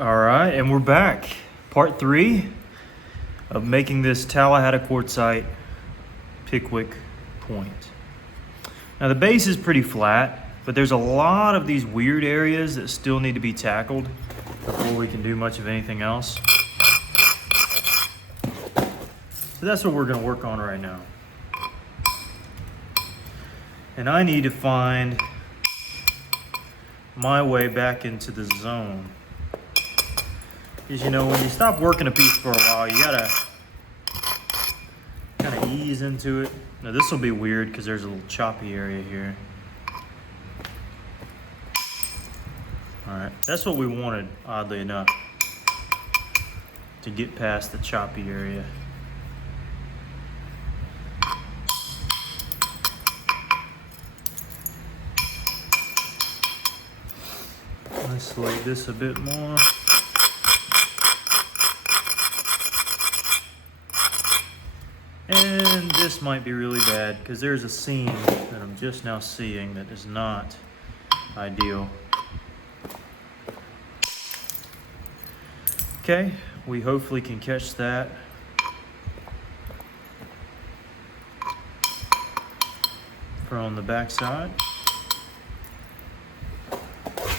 All right, and we're back. Part 3 of making this Tallahassee quartzite Pickwick point. Now the base is pretty flat, but there's a lot of these weird areas that still need to be tackled before we can do much of anything else. So that's what we're going to work on right now. And I need to find my way back into the zone. Because, you know, when you stop working a piece for a while, you gotta kind of ease into it. Now this will be weird because there's a little choppy area here. All right, that's what we wanted, oddly enough, to get past the choppy area. Isolate this a bit more. And this might be really bad because there's a seam that I'm just now seeing that is not ideal. Okay, we hopefully can catch that. From the back side.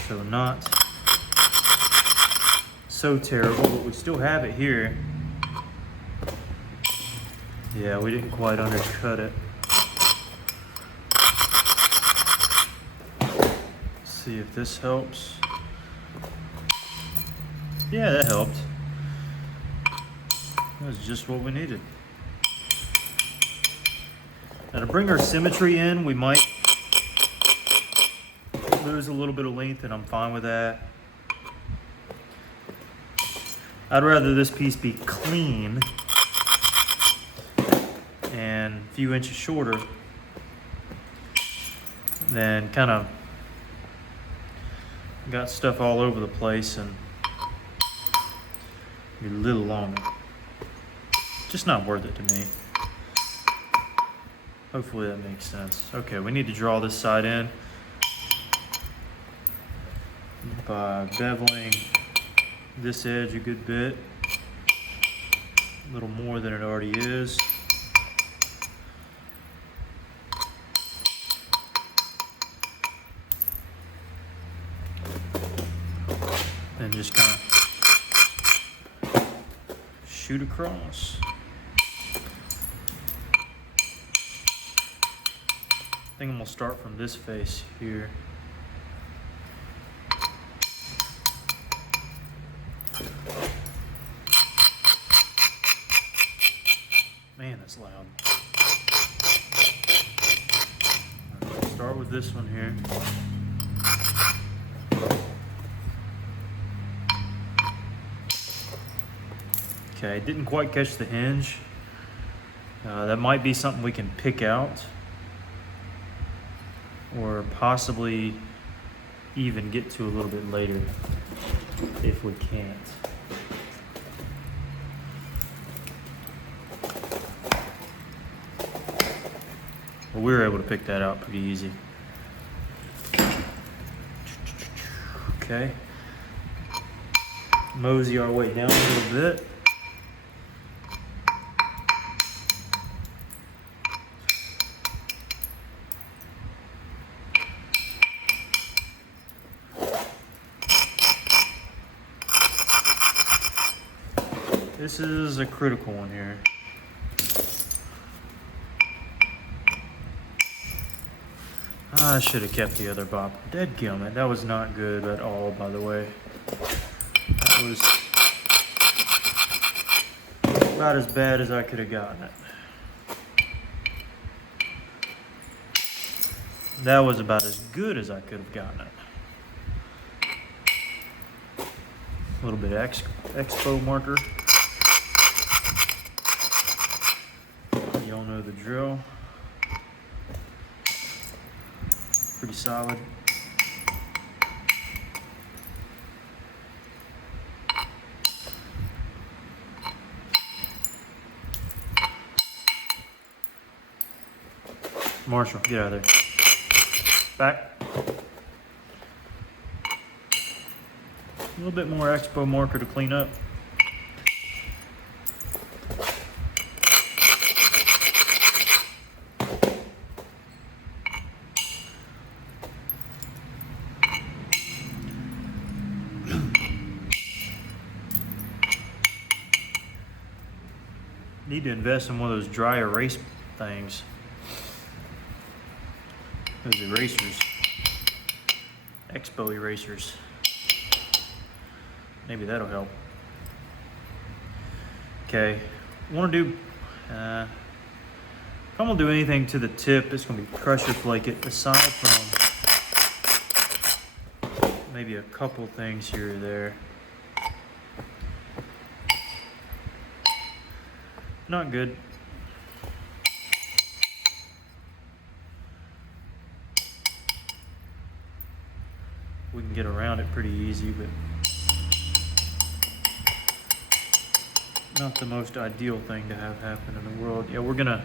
So not so terrible, but we still have it here. Yeah, we didn't quite undercut it. Let's see if this helps. Yeah, that helped. That was just what we needed. Now to bring our symmetry in, we might lose a little bit of length, and I'm fine with that. I'd rather this piece be clean and a few inches shorter than kind of got stuff all over the place and be a little longer. Just not worth it to me. Hopefully that makes sense. Okay, we need to draw this side in by beveling this edge a good bit, a little more than it already is. And just kind of shoot across. I think I'm gonna start from this face here. Man, that's loud. Right, start with this one here. Okay, didn't quite catch the hinge. That might be something we can pick out, or possibly even get to a little bit later if we can't. Well, we were able to pick that out pretty easy. Okay. Mosey our way down a little bit. This is a critical one here. I should have kept the other bopper. Dadgummit, that was not good at all, by the way. That was about as bad as I could have gotten it. That was about as good as I could have gotten it. A little bit of expo marker. Y'all know the drill. Pretty solid. Marshall, get out of there. Back. A little bit more expo marker to clean up. Need to invest in one of those dry erase things. Those erasers. Expo erasers. Maybe that'll help. Okay, want to do, if I'm gonna do anything to the tip, it's gonna be pressure flake it, aside from maybe a couple things here or there. Not good. We can get around it pretty easy, but not the most ideal thing to have happen in the world. Yeah, we're gonna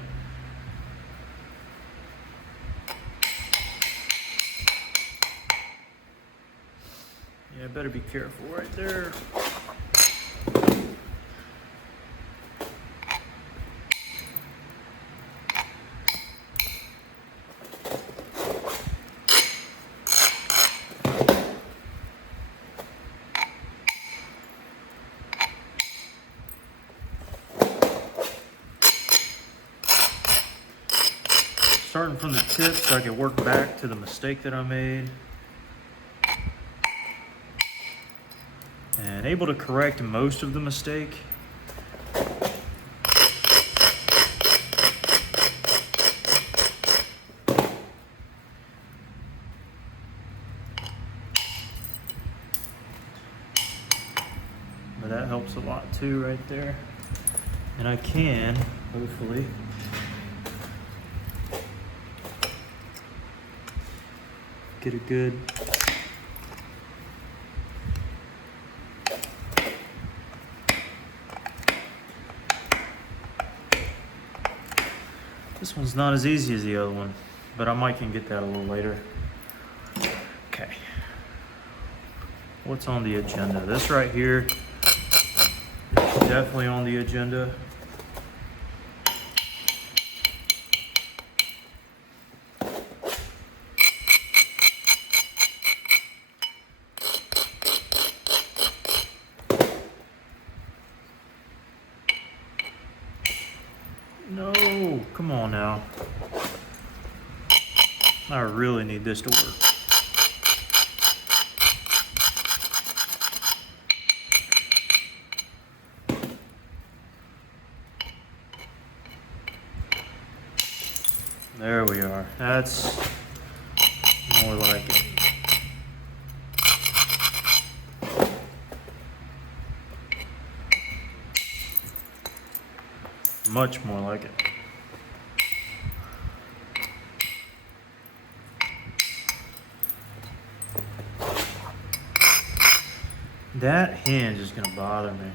better be careful right there. Starting from the tip so I can work back to the mistake that I made. And able to correct most of the mistake. But that helps a lot too right there. And I can, hopefully, get a good This one's not as easy as the other one, but I might can get that a little later. Okay. What's on the agenda? This right here is definitely on the agenda. No, come on now. I really need this to work. There we are. That's more like it. Much more like it. That hinge is gonna bother me.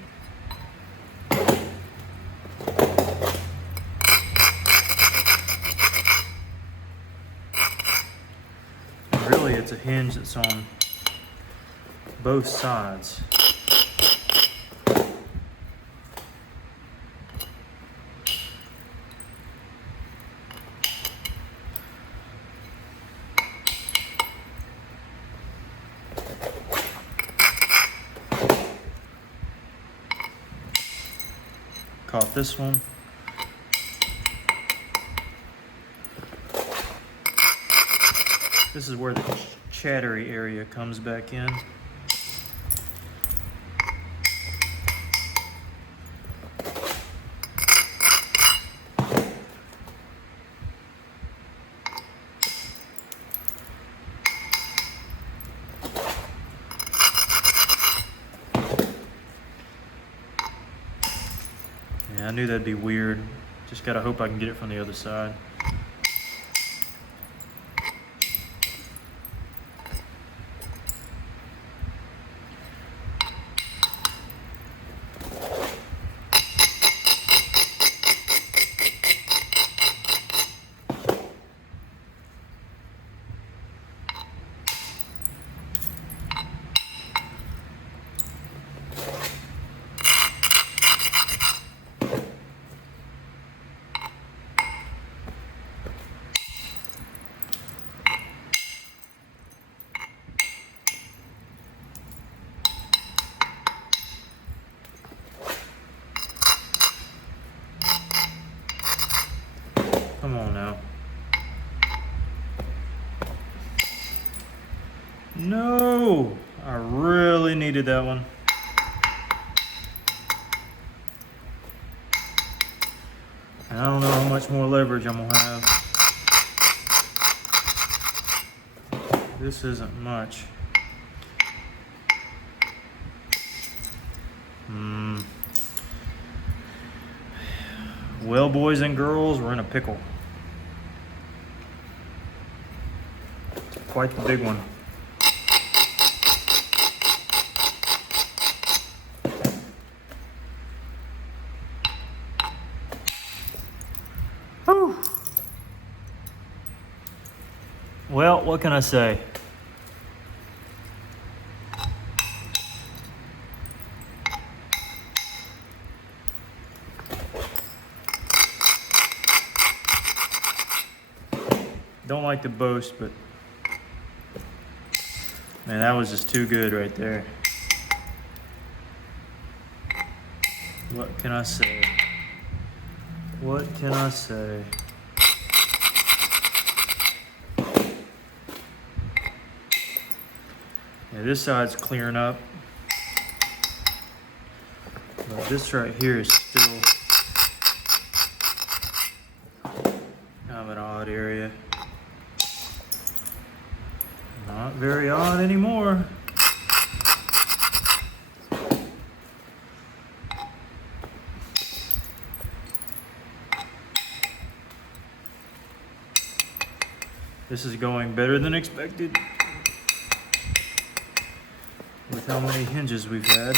And really, it's a hinge that's on both sides. Caught this one. This is where the chattery area comes back in. Yeah, I knew that'd be weird. Just gotta hope I can get it from the other side. Oh, I really needed that one. And I don't know how much more leverage I'm gonna have. This isn't much. Well, boys and girls, we're in a pickle. Quite the big one. Whew. Well, what can I say? Don't like to boast, but man, that was just too good right there. What can I say? What can I say? Yeah, this side's clearing up. But this right here is still kind of an odd area. Not very odd anymore. This is going better than expected with how many hinges we've had.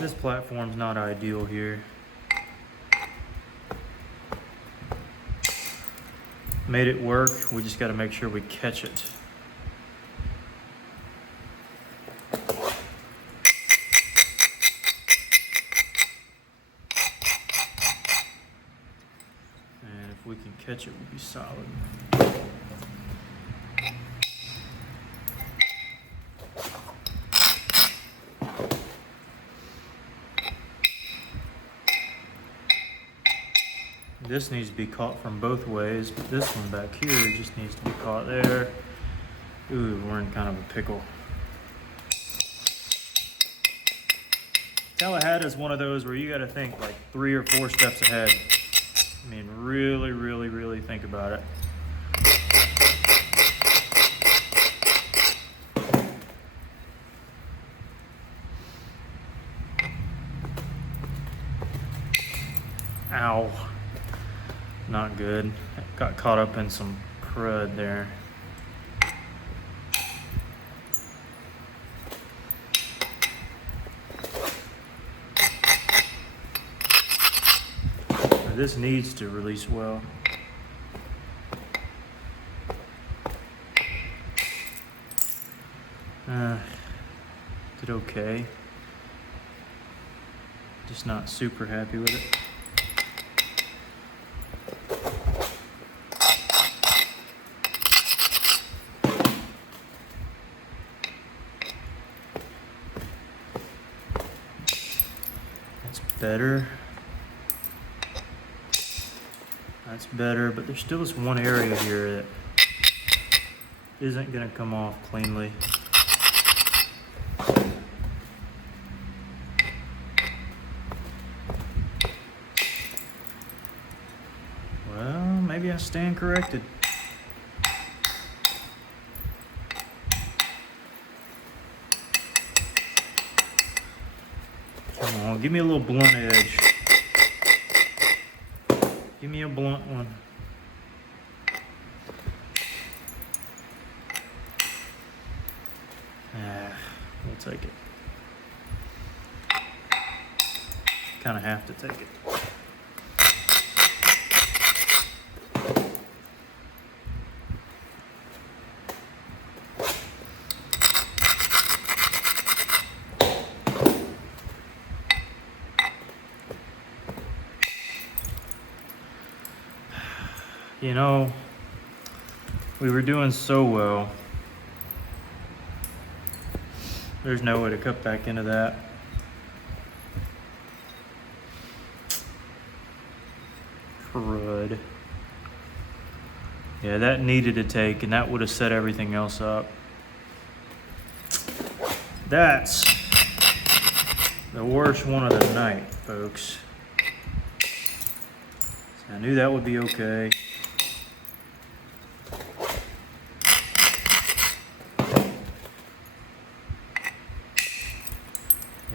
This platform's not ideal here. Made it work, we just got to make sure we catch it. And if we can catch it, we'll be solid. This needs to be caught from both ways, but this one back here just needs to be caught there. Ooh, we're in kind of a pickle. Tallahassee is one of those where you got to think like 3 or 4 steps ahead. I mean, really, really, really think about it. Ow. Not good. Got caught up in some crud there. This needs to release well. Did okay. Just not super happy with it. That's better. That's better, but there's still this one area here that isn't gonna come off cleanly. Well, maybe I stand corrected. Come on, give me a little blunt edge. Give me a blunt one. We'll take it. Kind of have to take it. You know, we were doing so well. There's no way to cut back into that. Crud. Yeah, that needed to take, and that would have set everything else up. That's the worst one of the night, folks. So I knew that would be okay.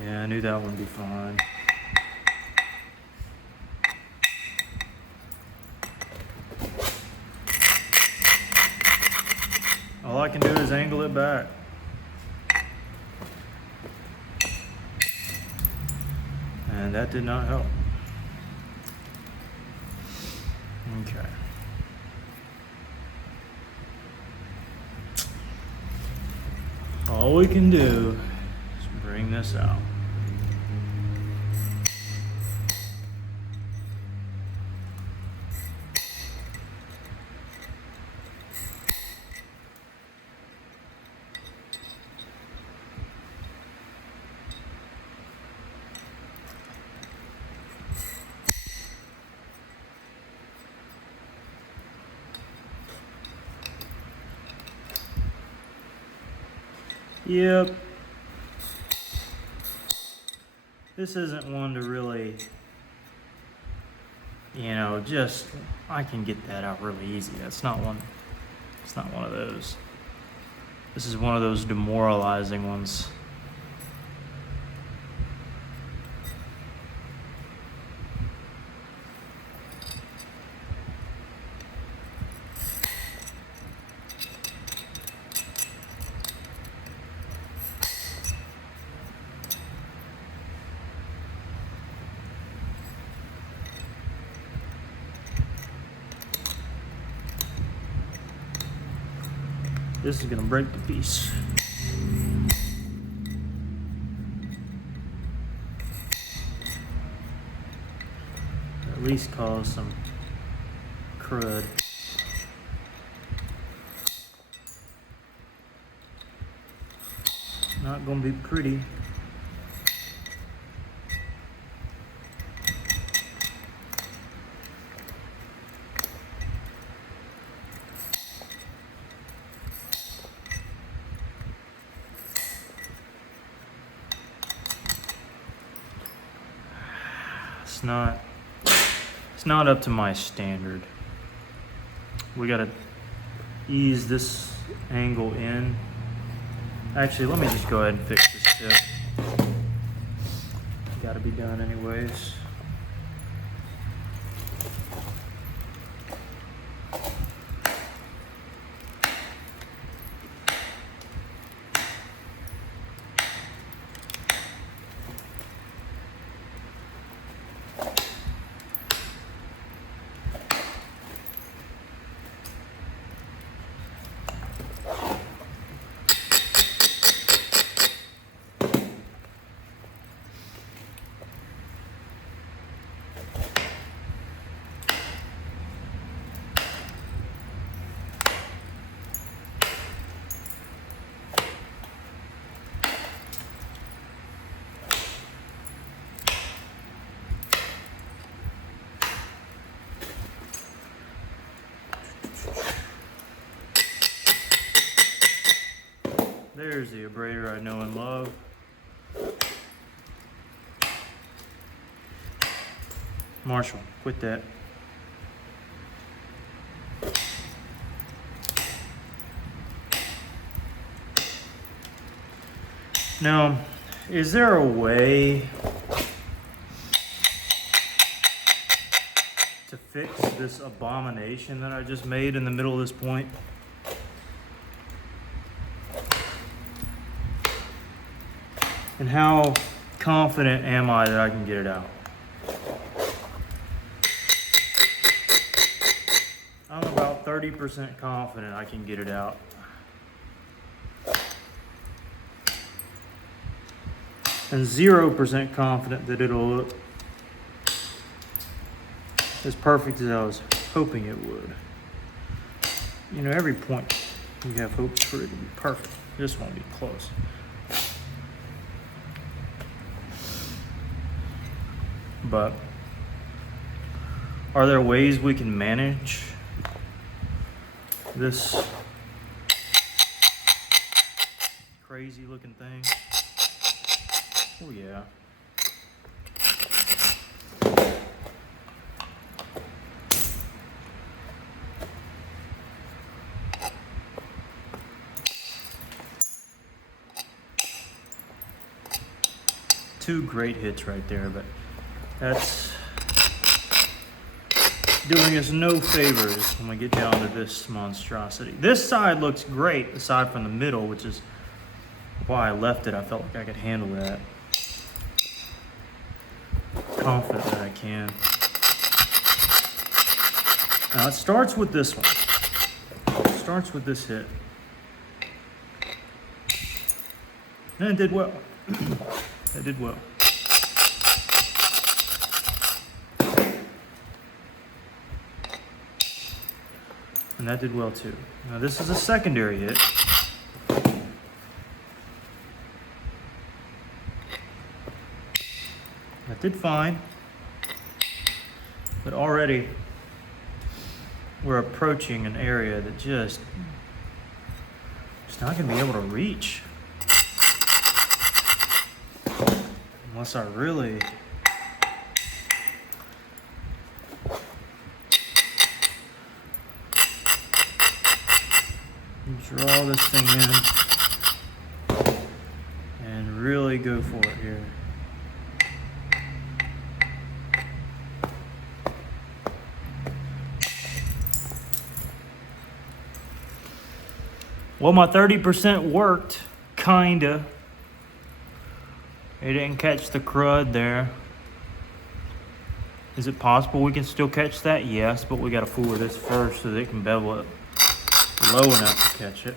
Yeah, I knew that one would be fine. All I can do is angle it back. And that did not help. Okay. All we can do is bring this out. Yep. This isn't one to really, just, I can get that out really easy. It's not one of those. This is one of those demoralizing ones. This is gonna break the piece. At least cause some crud. Not gonna be pretty. It's not up to my standard. We gotta ease this angle in. Actually, let me just go ahead and fix this tip. Gotta be done anyways. There's the abrader I know and love. Marshall, quit that. Now, is there a way to fix this abomination that I just made in the middle of this point? And how confident am I that I can get it out? I'm about 30% confident I can get it out. And 0% confident that it'll look as perfect as I was hoping it would. Every point you have hopes for it to be perfect. This won't be close. But are there ways we can manage this crazy looking thing. Oh yeah. Two great hits right there, but that's doing us no favors when we get down to this monstrosity. This side looks great aside from the middle, which is why I left it. I felt like I could handle that. Confident that I can. Now it starts with this one. It starts with this hit. And it did well. It did well. And that did well too. Now this is a secondary hit. That did fine. But already we're approaching an area that just not gonna be able to reach. Unless I really draw this thing in and really go for it here. Well, my 30% worked, kinda. It didn't catch the crud there. Is it possible we can still catch that? Yes, but we gotta fool with this first so that it can bevel it low enough to catch it.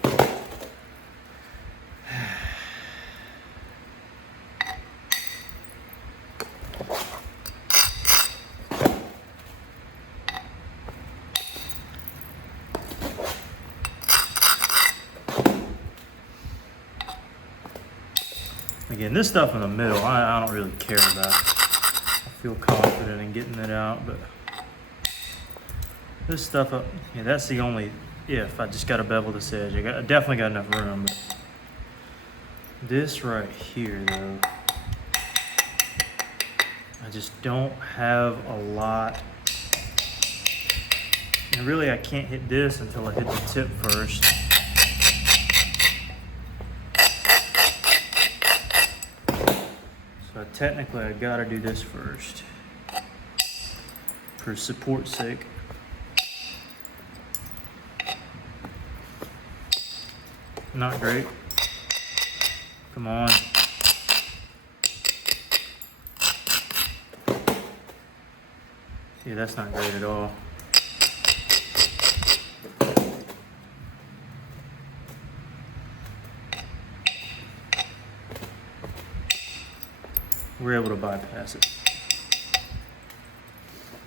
Again, this stuff in the middle, I don't really care about. I feel confident in getting it out, but this stuff up, yeah, that's the only if. I just gotta bevel this edge. I definitely got enough room, but this right here though, I just don't have a lot. And really I can't hit this until I hit the tip first. So technically I gotta do this first for support's sake. Not great. Come on. Yeah, that's not great at all. We're able to bypass it.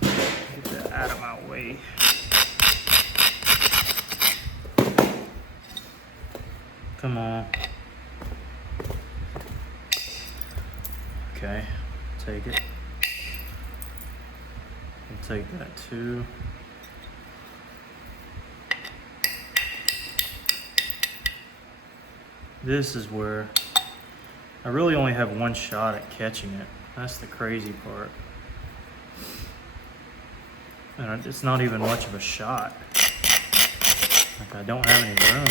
Get that out of my way. Come on. Okay, take it. I'll take that too. This is where I really only have one shot at catching it. That's the crazy part. And it's not even much of a shot. Like I don't have any room.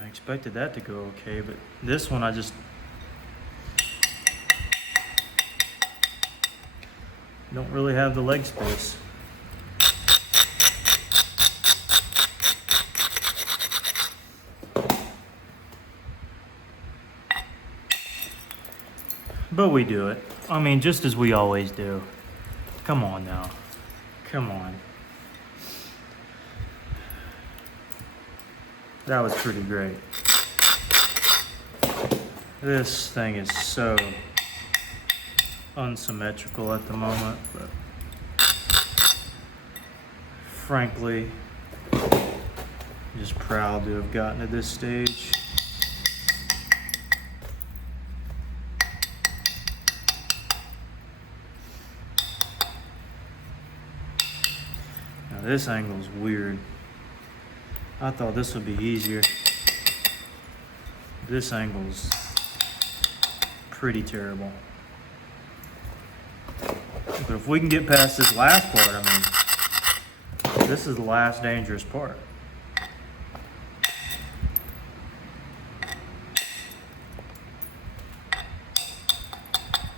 I expected that to go okay, but this one I just don't really have the leg space. But we do it. I mean, just as we always do. Come on now. Come on. That was pretty great. This thing is so unsymmetrical at the moment, but frankly, I'm just proud to have gotten to this stage. This angle's weird. I thought this would be easier. This angle's pretty terrible. But if we can get past this last part, I mean, this is the last dangerous part.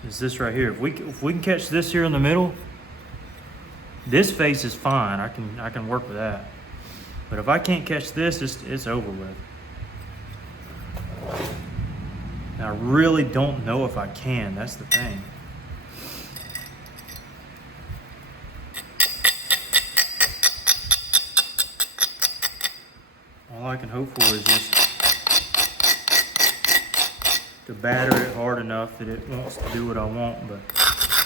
Is this right here? If we can catch this here in the middle, this face is fine. I can work with that. But if I can't catch this, it's over with. I really don't know if I can. That's the thing. All I can hope for is just to batter it hard enough that it wants to do what I want. But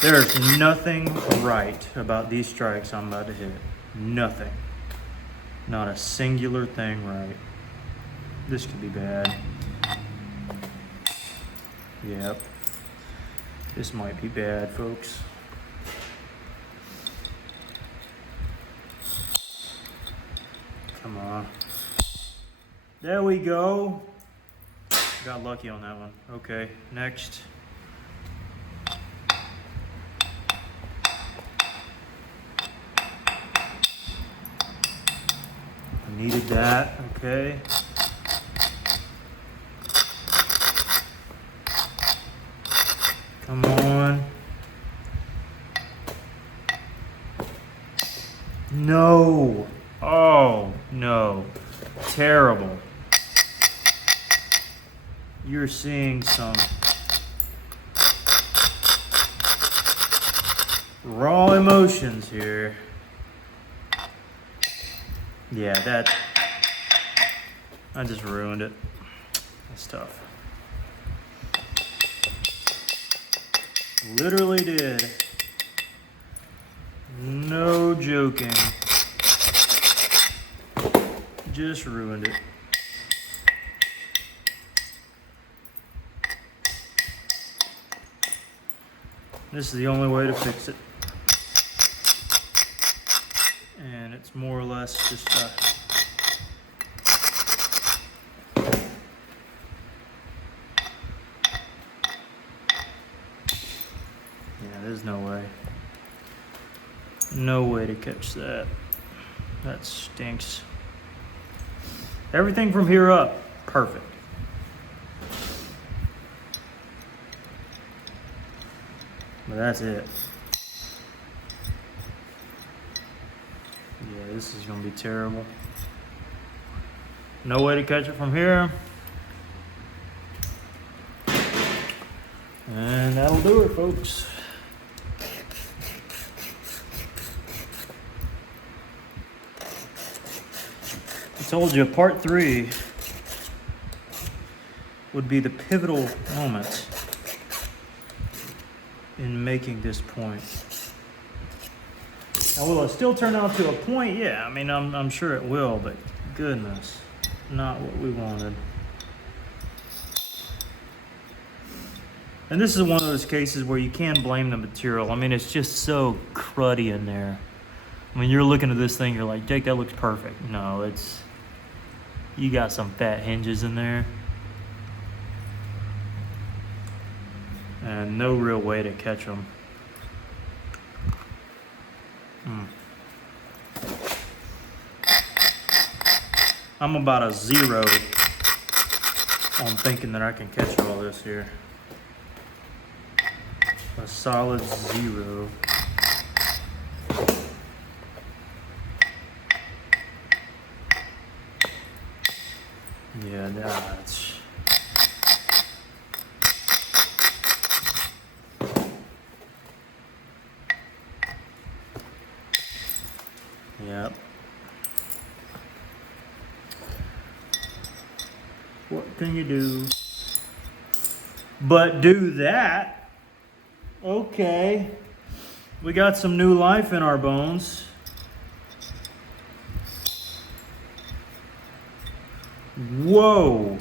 there's nothing right about these strikes I'm about to hit. Nothing. Not a singular thing right. This could be bad. Yep. This might be bad, folks. Come on. There we go. Got lucky on that one. Okay, next. I needed that, okay. Come on. No. Oh, no. Terrible. You're seeing some raw emotions here. Yeah, that, I just ruined it. That's tough. Literally did. No joking. Just ruined it. This is the only way to fix it. And it's more or less just yeah, there's no way. No way to catch that. That stinks. Everything from here up, perfect. But that's it. Yeah, this is gonna be terrible. No way to catch it from here. And that'll do it, folks. I told you part 3 would be the pivotal moment in making this point. Now, will it still turn out to a point? Yeah, I mean, I'm sure it will, but goodness, not what we wanted. And this is one of those cases where you can blame the material. I mean, it's just so cruddy in there. I mean, you're looking at this thing, you're like, Jake, that looks perfect. No, it's, you got some fat hinges in there. And no real way to catch them. I'm about a 0 on thinking that I can catch all this here. A solid 0. Yeah, that's... Yep. What can you do but do that? Okay. We got some new life in our bones. Whoa.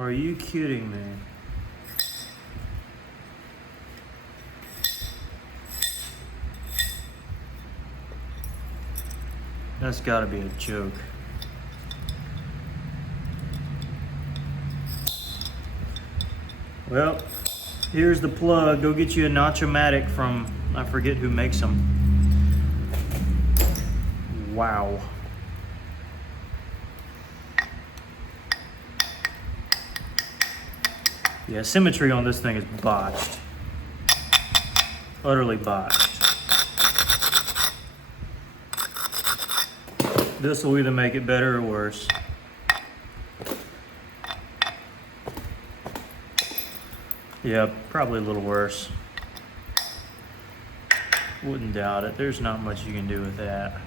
Are you kidding me? That's gotta be a joke. Well, here's the plug. Go get you a Nacho-matic from, I forget who makes them. Wow. Yeah, symmetry on this thing is botched. Utterly botched. This will either make it better or worse. Yeah, probably a little worse. Wouldn't doubt it. There's not much you can do with that.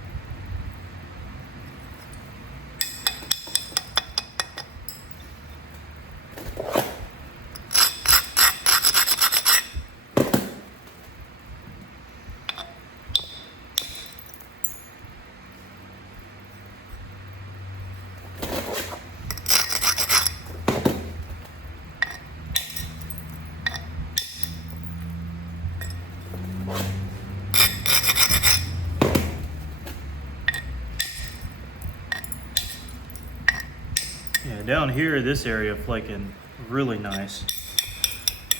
Yeah, down here, this area flaking really nice.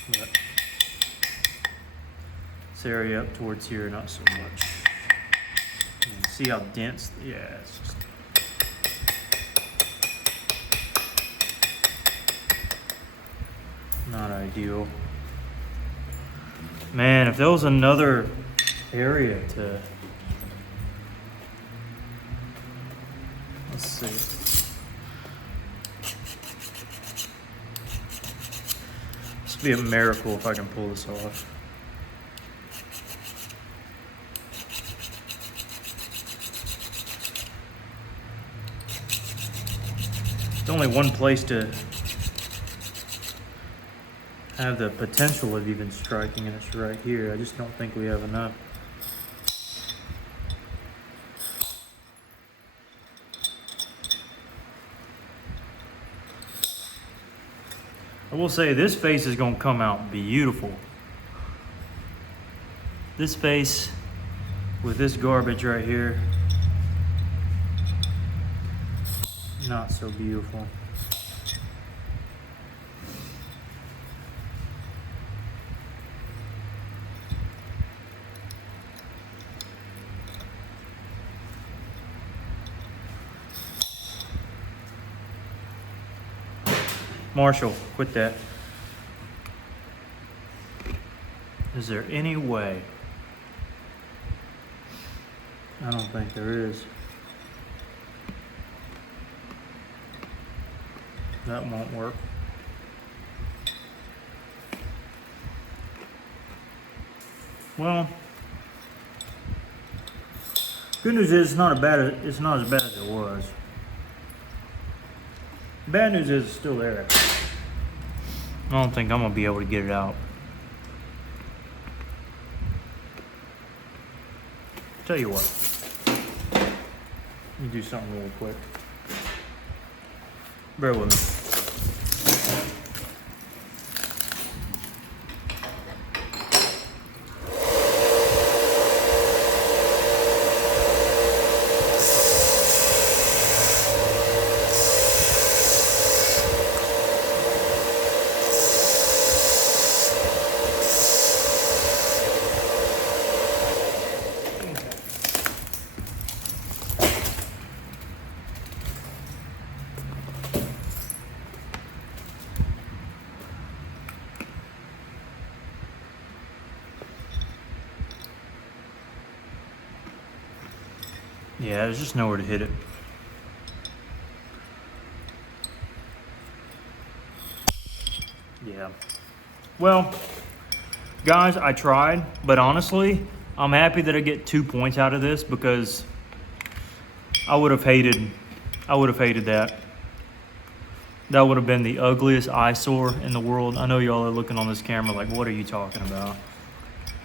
But this area up towards here, not so much. And see how dense? Yeah, it's just. Not ideal. Man, if there was another area to. Let's see. Be a miracle if I can pull this off. There's only one place to have the potential of even striking, and it's right here. I just don't think we have enough. I will say this face is gonna come out beautiful. This face with this garbage right here, not so beautiful. Marshall, quit that. Is there any way? I don't think there is. That won't work. Well, good news is it's not as bad as it was. Bad news is it's still there. I don't think I'm gonna be able to get it out. Tell you what, let me do something really quick. Bear with me. Yeah, there's just nowhere to hit it. Yeah. Well, guys, I tried, but honestly, I'm happy that I get 2 points out of this because I would have hated that. That would have been the ugliest eyesore in the world. I know y'all are looking on this camera like, what are you talking about?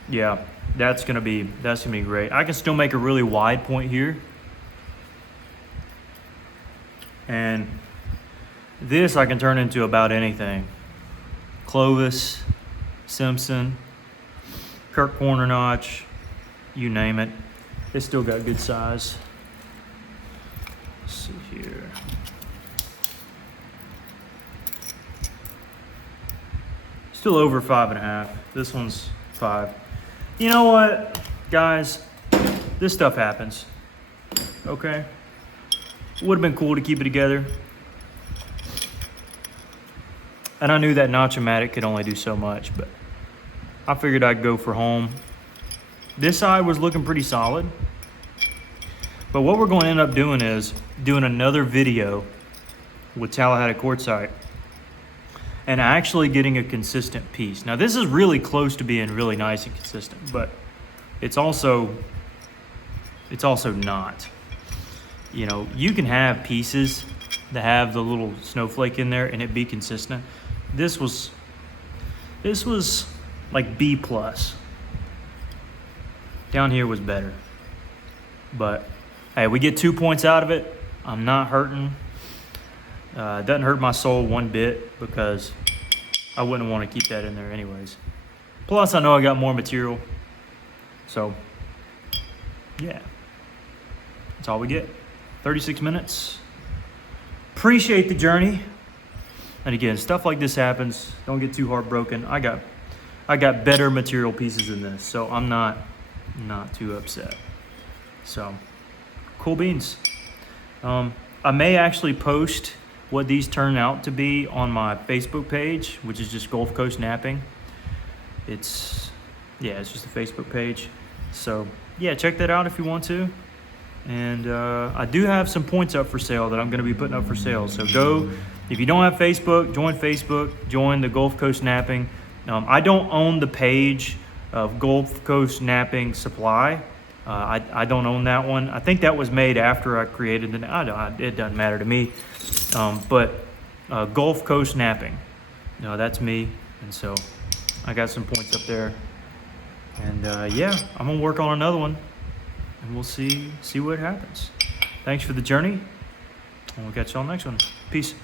Yeah, that's gonna be great. I can still make a really wide point here. And This I can turn into about anything. Clovis, Simpson, Kirk corner notch, you name it. It's still got good size. Let's see here. Still over 5.5. This one's 5. You know what, guys? This stuff happens. Okay? Would have been cool to keep it together. And I knew that Notch-O-Matic could only do so much, but I figured I'd go for home. This side was looking pretty solid. But what we're going to end up doing is doing another video with Tallahassee quartzite and actually getting a consistent piece. Now this is really close to being really nice and consistent, but it's also not. You know, you can have pieces that have the little snowflake in there and it be consistent. This was like B plus. Down here was better. But hey, we get 2 points out of it. I'm not hurting. It doesn't hurt my soul one bit because I wouldn't want to keep that in there anyways. Plus, I know I got more material. So, yeah. That's all we get. 36 minutes. Appreciate the journey. And again, stuff like this happens. Don't get too heartbroken. I got better material pieces than this, so I'm not too upset. So, cool beans. I may actually post what these turn out to be on my Facebook page, which is just Gulf Coast Napping. It's just a Facebook page. So yeah, check that out if you want to. And I do have some points up for sale that I'm going to be putting up for sale. So go, if you don't have Facebook, join the Gulf Coast Napping. I don't own the page of Gulf Coast Napping Supply. I don't own that one. I think that was made after I created it. It doesn't matter to me. But Gulf Coast Napping, that's me. And so I got some points up there. And yeah, I'm gonna work on another one and we'll see what happens. Thanks for the journey. And we'll catch you on the next one. Peace.